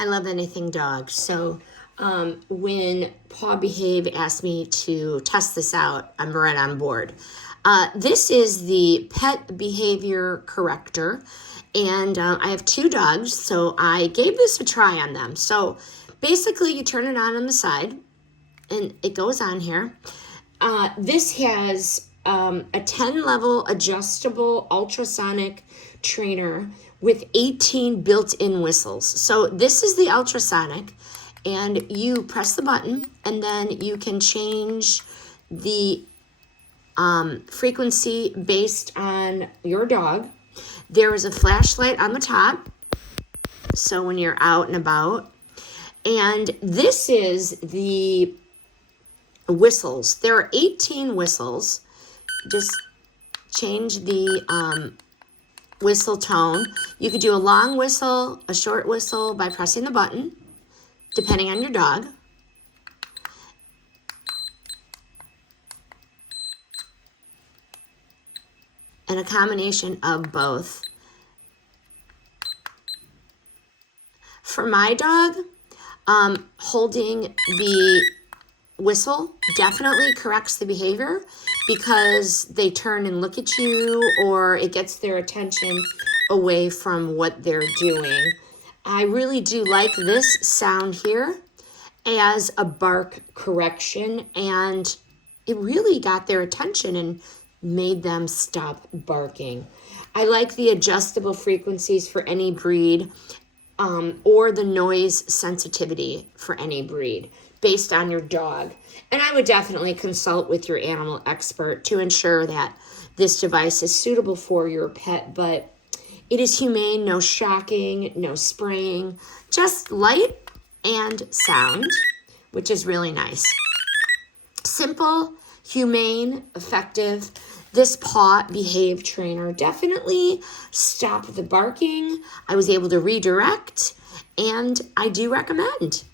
I love anything dog. So when PawBehave asked me to test this out, I'm right on board. This is the Pet Behavior Corrector, and I have 2 dogs, so I gave this a try on them. So basically, you turn it on the side, and it goes on here. This has a 10-level adjustable ultrasonic trainer with 18 built-in whistles. So this is the ultrasonic, and you press the button, and then you can change the frequency based on your dog. There is a flashlight on the top, so when you're out and about. And this is the whistles. There are 18 whistles. Just change the whistle tone. You could do a long whistle, a short whistle by pressing the button, depending on your dog. And a combination of both. For my dog, holding the whistle definitely corrects the behavior because they turn and look at you, or it gets their attention away from what they're doing. I really do like this sound here as a bark correction, and it really got their attention and made them stop barking. I like the adjustable frequencies for any breed, or the noise sensitivity for any breed based on your dog. And I would definitely consult with your animal expert to ensure that this device is suitable for your pet, but it is humane, no shocking, no spraying, just light and sound, which is really nice. Simple, humane, effective. This PawBehave trainer definitely stopped the barking. I was able to redirect, and I do recommend.